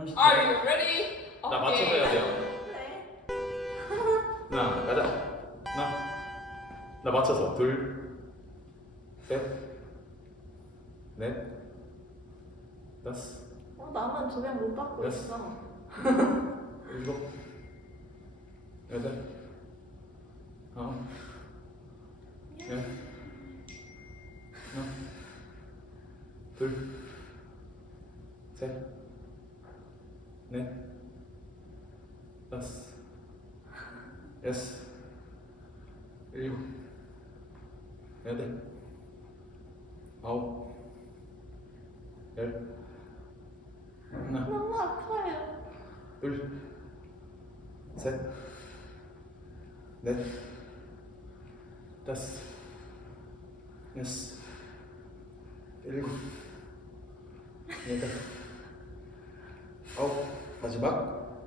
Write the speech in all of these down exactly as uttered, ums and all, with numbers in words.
삼십 초. Are you ready? 나 맞춰서 해야 돼요. 네. 하나, 가자. 하나. 나 맞춰서. 둘, 셋, 넷, 다섯, 어, 나만 두 명 못 받고 여섯. 있어. 일곱, 여덟, 아홉, 열, 하나, 둘, 셋, 넷, 다섯, 여섯, 일곱, 여덟, 아홉, 열, 하나, 너무 아파요. 둘, 셋, 넷, 다섯, 여섯, 일곱, 여덟, 아홉, 마지막.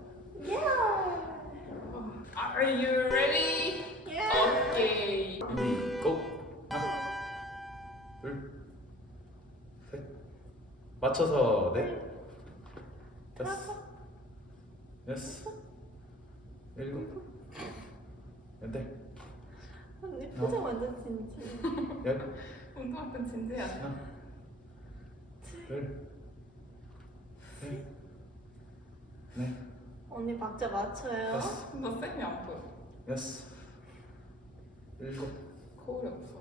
Are you ready? 예. Okay. 준비, 고! 하나, 둘, 셋, 맞춰서 넷, 다섯, 여섯, 일곱, 여덟, 언니 표정 완전 진지. 열, 운동할 땐 진지해야 돼. 하나, 둘, 셋, 넷, 언니 박자 맞춰요. 다섯, 너 쌤이 안 보여. 여섯, 일곱, 거울이 없어.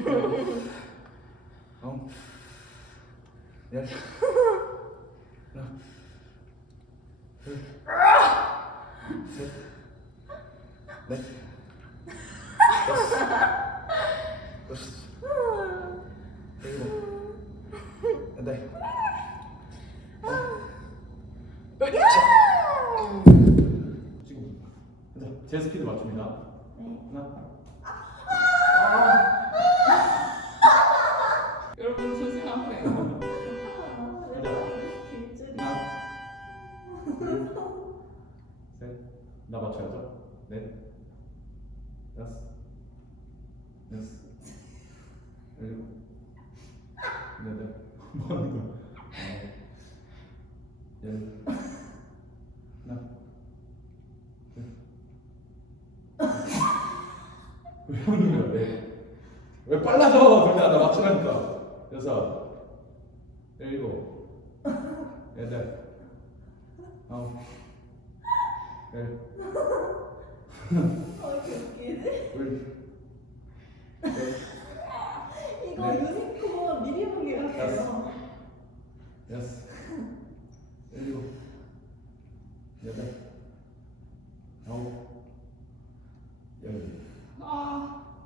아홉, 열, 하나, 둘, 셋, 넷, 다섯, 여섯, 일곱, 여덟, 아홉, 지금 자, 제 스피드 맞춥니다. 네. 하나, 여러분 조심하세요. 길줄이. 하나, 둘, 셋, 나 맞춰야죠. 넷, 다섯, 여섯, 일곱, 여덟, 뭐 하는 거야? 아홉, 열, 하나, 둘, 왜 하는 거야? 네. 왜 빨라져? 둘 다 나 맞추라니까. 여섯, 일곱, 여덟, 아홉, 열, 어, 이렇게 웃기지? 둘, 셋, 이거 네. 유니콘 미리 본 게 같아요. 여섯, 일곱, 여덟, 아홉, 열.